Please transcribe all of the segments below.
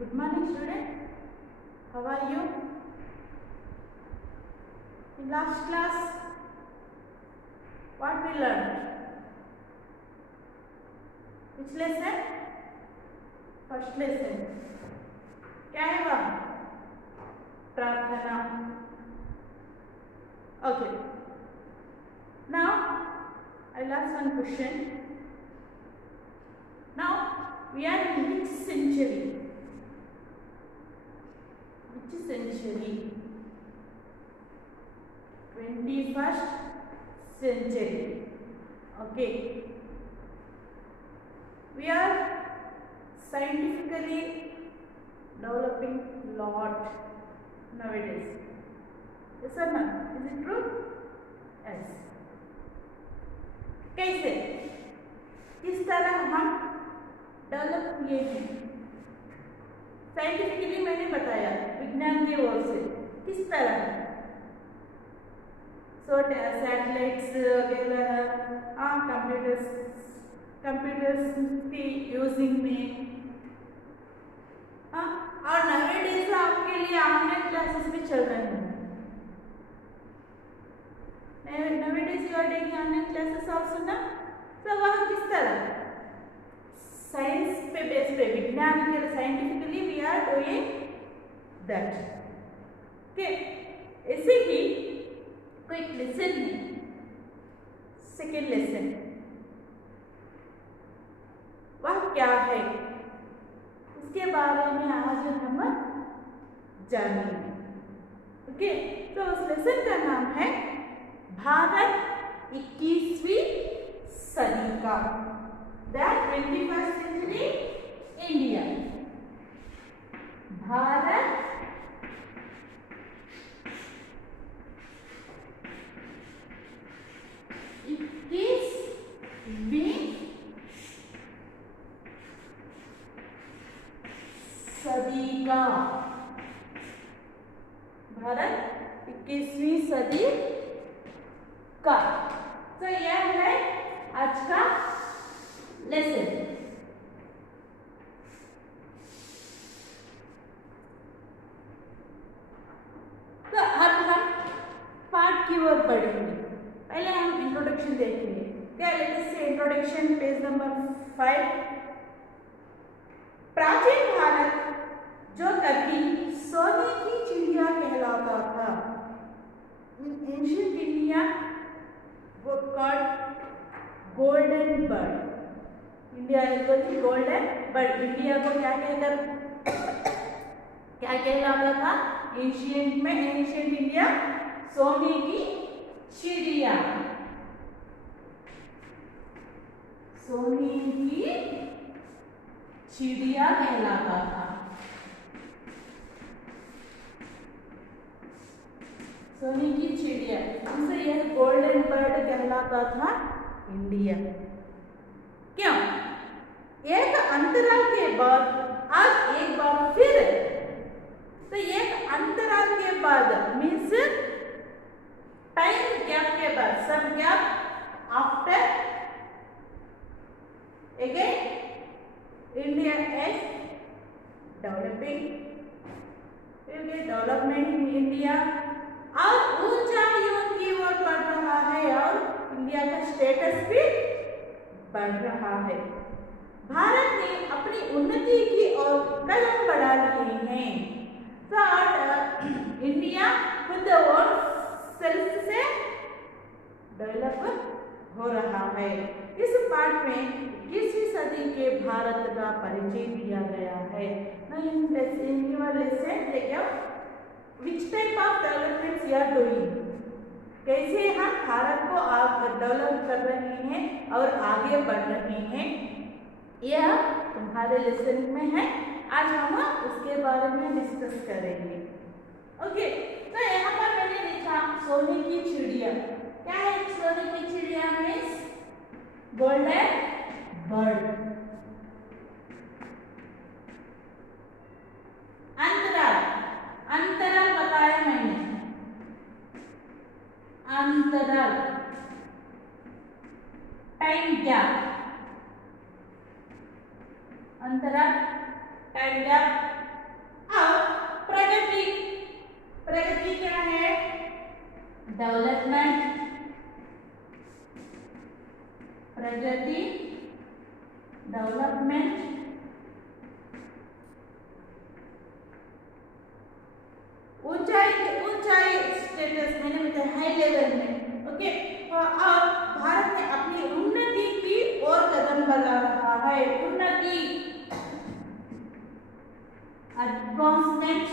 Good morning, student. How are you? In last class, what we learned? Which lesson? First lesson. क्या है वह? प्रार्थना. Okay. Now, I'll ask one question. Now, we are in which century? Which century? 21st century. Okay. We are scientifically developing lot nowadays. Yes or no? Is it true? Yes. कैसे? किस तरह हम develop हुए हैं? Scientifically मैंने बताया, विज्ञान की ओर से किस तरह सैटेलाइट्स वगैरह, कंप्यूटर्स की यूजिंग में, और नवेडेज आपके लिए ऑनलाइन क्लासेस भी चल रहे हैं. Nowadays you are taking online classes also ना. तो वह किस तरह साइंस पे बेस पे विज्ञान के scientifically we are doing that. Okay. ऐसे ही कोई लेसन है, सेकेंड लेसन, वह क्या है उसके बारे में आज हम जानेंगे. ओके. तो उस लेसन का नाम है भारत 21वीं सदी का. That 21st century India. Bharat 21वीं सदी का. भारत 21वीं सदी का. तो यह है आज का लेसन. तो अब हम पार्ट की ओर बढ़ेंगे. पहले हम इंट्रोडक्शन देखेंगे. क्या लेट अस से इंट्रोडक्शन पेज नंबर 5. प्राचीन भारत जो कभी सोने की चिड़िया कहलाता था. Ancient India was called golden bird. India is golden bird. India को क्या कहलाता था एंशिएंट में? एंशिएंट इंडिया सोने की चिड़िया. सोने की चिड़िया कहलाता था. सोने की चिड़िया. उनसे यह गोल्डन बर्ड कहलाता था इंडिया. क्यों? एक अंतराल के बाद आज एक बार फिर, तो एक अंतराल के बाद मीन्स टाइम गैप के बाद, some gap after again India is developing. Development in India और ऊंचाइयों की ओर बढ़ रहा है और इंडिया का स्टेटस भी बढ़ रहा है. भारत ने अपनी उन्नति की ओर कदम बढ़ा लिए हैं. तो इंडिया खुद और सेल्फ से डेवलप हो रहा है. इस पार्ट में 21वीं सदी के भारत का परिचय दिया गया है. इन योर लेसन देखिए which type of developments you are doing. कैसे हम भारत को डेवलप कर रहे हैं और आगे बढ़ रहे हैं, यह तुम्हारे लेसन में है. आज हम उसके बारे में डिस्कस करेंगे. ओके. तो यहाँ पर मैंने लिखा सोने की चिड़िया. क्या है सोने की चिड़िया? Means golden bird. अंतराल. अंतराल बताया मैंने. अंतराल टाइम गैप. अंतराल टाइम गैप डेवलपमेंट, प्रगति, डेवलपमेंट, ऊंचाई स्टेटस मैंने बताया हाई लेवल में। ओके, अब भारत ने अपनी उन्नति की ओर कदम बढ़ा रहा है। उन्नति, एडवांसमेंट,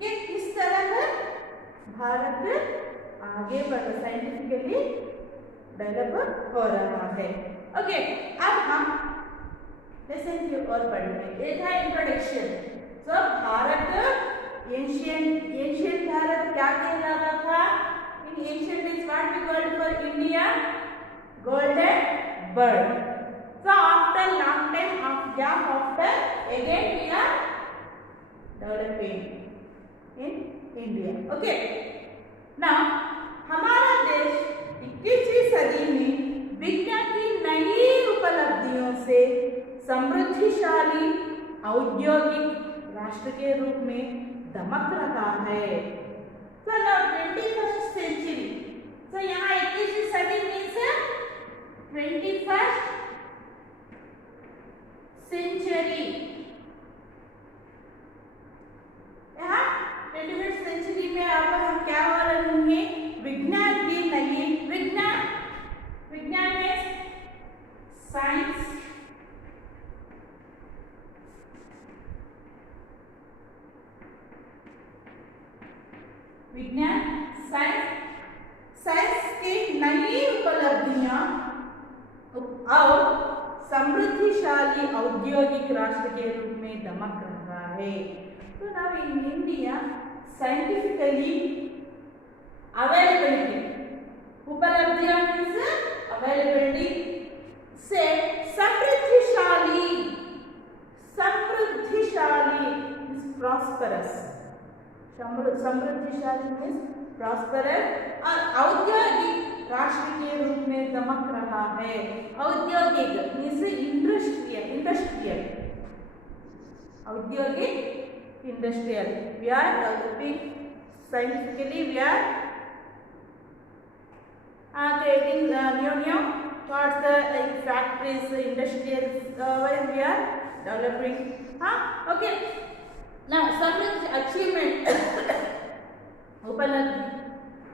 किस तरह भारत आगे बढ़ साइंटिफिकली डेवलप हो रहा है। ओके, अब हम लेसन की ओर बढ़ेंगे। ये था इंट्रोडक्शन। तो भारत एंशिएंट भारत क्या कहलाता था? In ancient is what we called for India golden bird. So after long time of gap, after again we are developing in India. Okay. Now हमारा देश 21वीं सदी में विज्ञान की नई उपलब्धियों से समृद्धिशाली औद्योगिक राष्ट्र के रूप में दमक रहा है। So now 21st century. So यहाँ 21वीं सदी means 21st century. यहाँ 21st century में अब हम क्या हो रहे हैं? विज्ञान की नई विज्ञान में साइंस, साइंस की नई उपलब्धियां और समृद्धिशाली औद्योगिक राष्ट्र के रूप में दमक रहा है। तो now in India scientifically availability, उपलब्धियां मीन्स अवेलेबिलिटी से समृद्धिशाली मीन्स प्रॉस्परस, समृद्धिशाली मीन्स प्रॉस्परस और औद्योगिक राष्ट्र के रूप में दमक रहा है। औद्योगिक means industrial we are developing scientifically, we are creating new parts like factories, industrial where we are developing. Okay. Now some achievement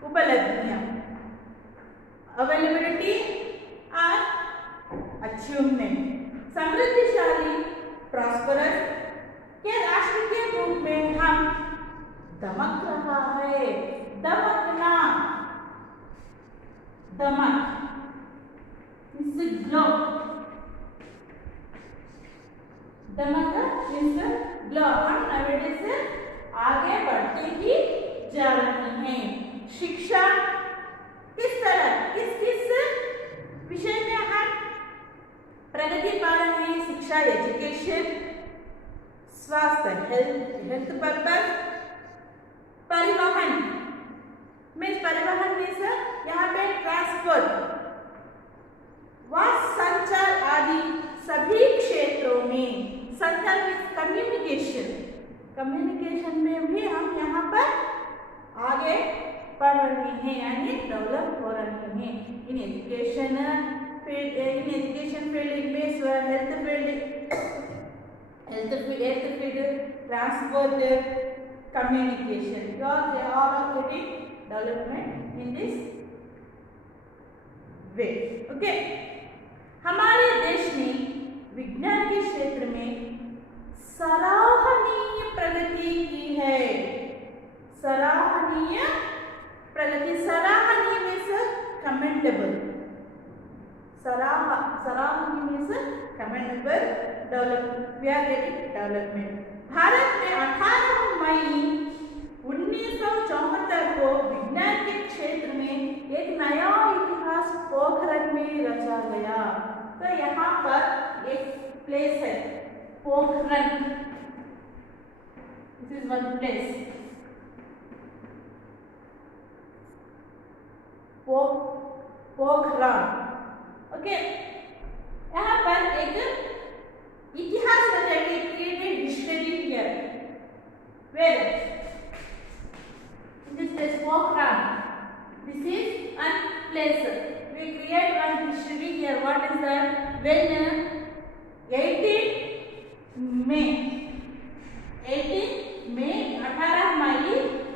उपलब्धियां, अवेलेबिलिटी और अचीवमेंट। समृद्धिशाली प्रॉस्परस के राष्ट्र के रूप में हम दमक रहा है। दमकना, दमक मीन्स ग्लो, दमक मीन्स ग्लो। हम नवेडेज आगे बढ़ते ही जा रहे हैं। शिक्षा किस तरह किस विषय में हम प्रगति पा रहे हैं? शिक्षा, एजुकेशन, स्वास्थ्य, हेल्थ पर्पस, परिवहन मीन्स यहाँ पे ट्रांसपोर्ट व संचार आदि सभी क्षेत्रों में, संचार मीन्स कम्युनिकेशन में भी हम यहाँ पर आगे बढ़ रहे हैं, यानी डेवलप हो रहे हैं। इन एजुकेशन फील्ड में health field, transport, communication, they all are getting development in this way. Okay. हमारे देश ने विज्ञान के क्षेत्र में सराहनीय प्रगति की है। सराहनीय प्रगति, सराहनीय मीन्स कमेंडेबल, सराहनीय means commendable development, we are getting development. Bharat में 18 मई 1974 को विज्ञान के क्षेत्र में एक नया इतिहास पोखरण में रचा गया। तो यहाँ पर एक प्लेस है Pokhran, this is one place, Pokhran. Okay, यहाँ पर एक 18 मई 18 मई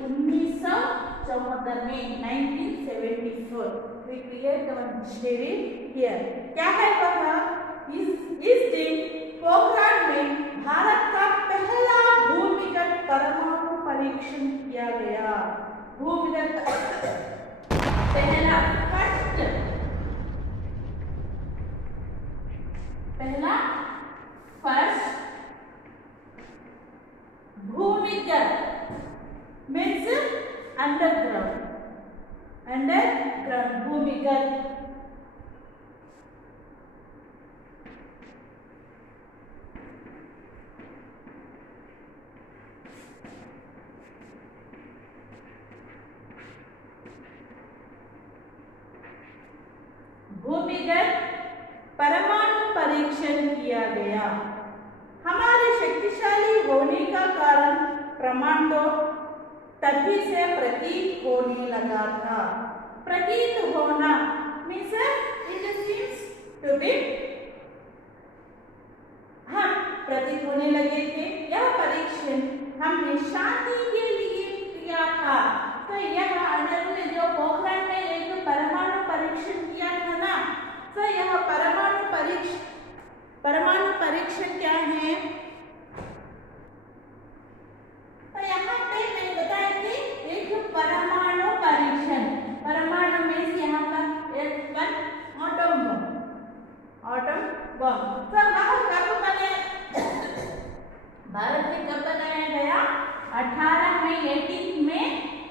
1974 में 1974 we create one history here. क्या है वह? इस दिन पोखरण में भारत का पहला भूमिगत परमाणु परीक्षण किया गया। भूमिगत पहला फर्स्ट भूमिगत means underground भूमिगत परमाणु परीक्षण किया गया। हमारे शक्तिशाली होने का कारण प्रमाण तो तभी से प्रतीत होने लगा था। प्रतीत होना means it seems to be, हम प्रतीत होने लगे थे। यह परीक्षण हमने शांति के लिए किया था। तो यह हमने जो पोखरण में एक परमाणु परीक्षण किया था ना, तो यह परमाणु परीक्षण क्या है? तो यहाँ पे मैं बताया कि एक परमाणु परीक्षण, परमाणु में यहाँ पर एक एटम बम। तो वह कब बनाया? भारत में कब बनाया गया? 18 मई 18 में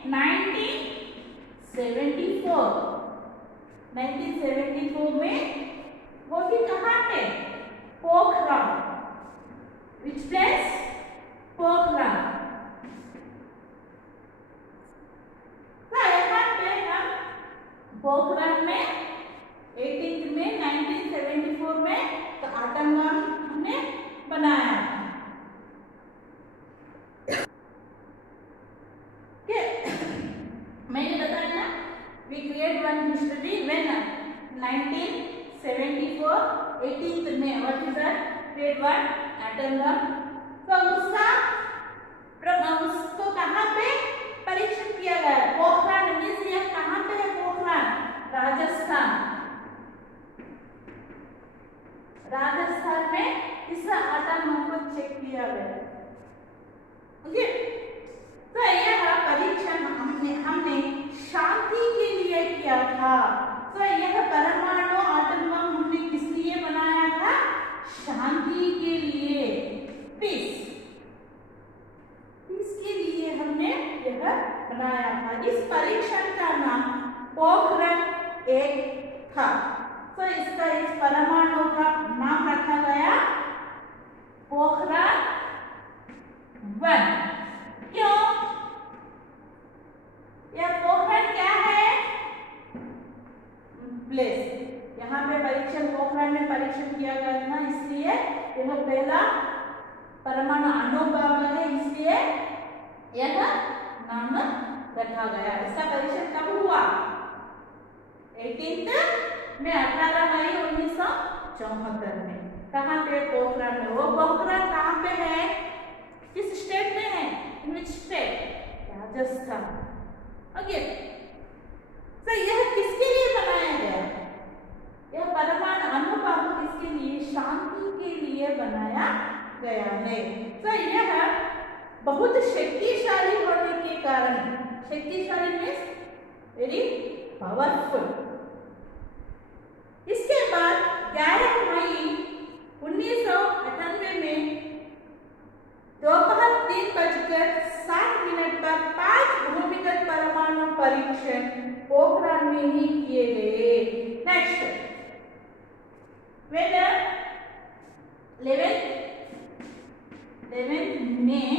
1974 में। वो भी कहाँ पे? पोखरण। Which place? पोखरण। तो यहाँ पे हम पोखरण में 18 में 1974 में तो एटम बम हमने बनाया। मैंने बताया ना, we create one history when 1974 18th में what is that? Create one atom bomb। तो उसको कहाँ पे परीक्षण किया गया? पोखरण। मीन्स यह कहाँ पे है? पोखरण राजस्थान में इस एटम बम को चेक किया गया। ओके, तो यह परीक्षण हमने शांति के लिए किया था। तो यह परमाणु एटम बम हमने किस लिए बनाया था? शांति के लिए, पीस के लिए हमने यह बनाया था। इस परीक्षण का नाम पोखरण 1 था। तो इसका इस परमाणु का नाम रखा गया पोखरण 1। क्यों? यह पोखरण क्या है? प्लेस। यहाँ पे परीक्षण पोखरण में परीक्षण किया गया था, इसलिए यह पहला परमाणु अणु बम है, इसलिए यह नाम रखा गया। इसका परीक्षण कब हुआ? 18 में 18 मई 1974 में। कहाँ पे? पोखरण में। वो पोखरण कहाँ पे है? किस स्टेट में है? इन विच स्टेट? राजस्थान। ओके, तो यह किसके लिए बनाया गया? यह परमाणु अणु बम किसके लिए? शांति के लिए बनाया गया है। तो यह बहुत शक्तिशाली होने के कारण, शक्तिशाली मीन्स वेरी पावरफुल। इसके बाद 11 मई 1998 में दोपहर 3:07 पर 5 भूमिगत परमाणु परीक्षण पोखरण में ही किए गए। Next, 11th May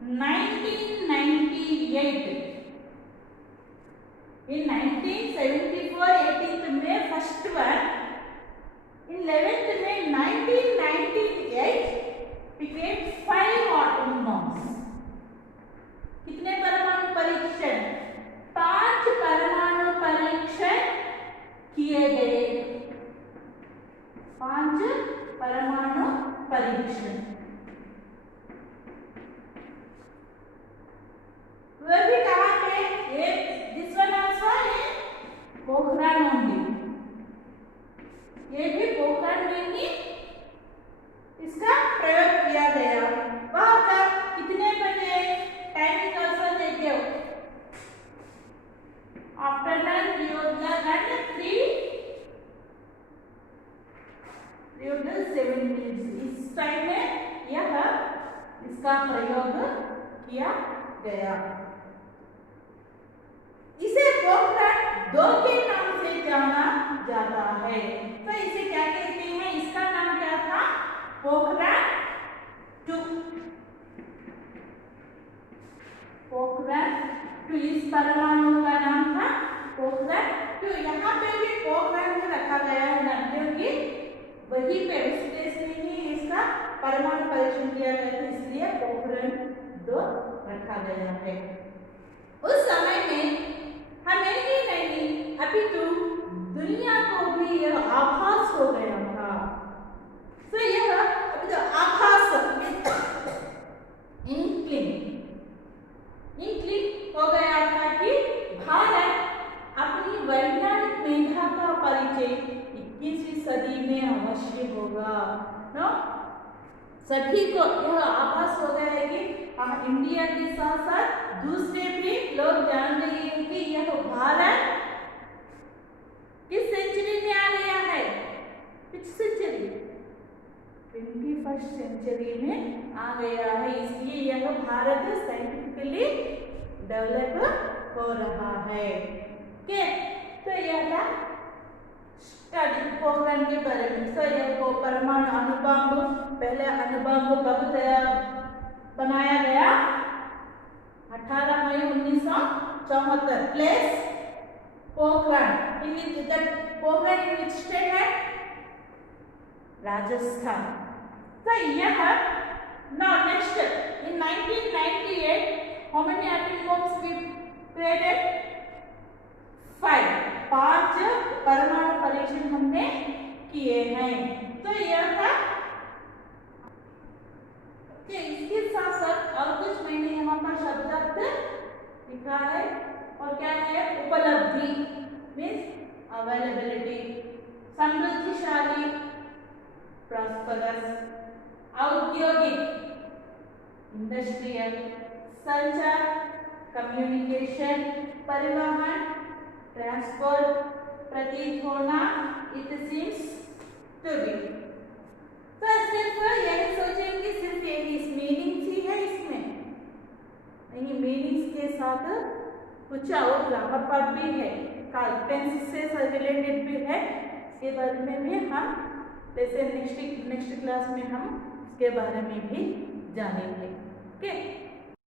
1998 in 1974 18th May first one, in 11th May 1998 became 5 atom bombs। कितने परमाणु परीक्षण? 5 परमाणु परीक्षण किए गए। 5 परमाणु परीक्षण। इसका प्रयोग किया गया। इसे पोखरण 2 के नाम से जाना जाता है। तो इसे क्या कहते हैं? इसका नाम क्या था? पोखरण 2। पोखरण 2 इस परमाणु का नाम था पोखरण 2। यहाँ पे भी पोखरण रखा गया है ना, क्योंकि वही पे उस देश में ही इसका परमाणु परीक्षण किया गया था, इसलिए पोखरण 2 रखा गया है। उस समय में हमें ही नहीं अपितु दुनिया को भी यह आभास हो गया था। तो यह अभी तो आभास इंक्लिंग हो गया था कि भारत अपनी वैज्ञानिक मेधा का परिचय 21वीं सदी में अवश्य होगा। नो सभी को यह आभास हो गया है कि हम इंडिया के साथ साथ दूसरे भी लोग जान रहे हैं कि यह भारत किस सेंचुरी में आ गया है? विच सेंचुरी? 21st सेंचुरी में आ गया है, इसलिए यह भारत साइंटिफिकली डेवलप हो रहा है। ओके, तो यह था स्टडी पोखरण के बारे में। तो यह परमाणु अणुबम, पहले अणुबम कब बनाया गया? 18 मई 1974 place Pokhran. Pokhran in which state है? राजस्थान। तो यह now next in 1998 how many atom bombs we created? 5 परमाणु परीक्षण हमने किए हैं। तो यह था कि इसके साथ साथ और कुछ मैंने यहाँ पर शब्दार्थ लिखा है। और क्या है? उपलब्धि मीन्स अवेलेबिलिटी, समृद्धिशाली प्रॉस्परस, औद्योगिक इंडस्ट्रियल, संचार कम्युनिकेशन, परिवहन ट्रांसपोर्ट, प्रतीत होना इट सीम्स टू बी। तो सिर्फ यही सोचेंगे सिर्फ यही मीनिंग्स ही है इसमें नहीं, मीनिंग्स के साथ कुछ और ग्रामर पार्ट भी है, टेंस से रिलेटेड भी है। इसके बारे में भी हम जैसे नेक्स्ट क्लास में हम इसके बारे में भी जानेंगे। ओके।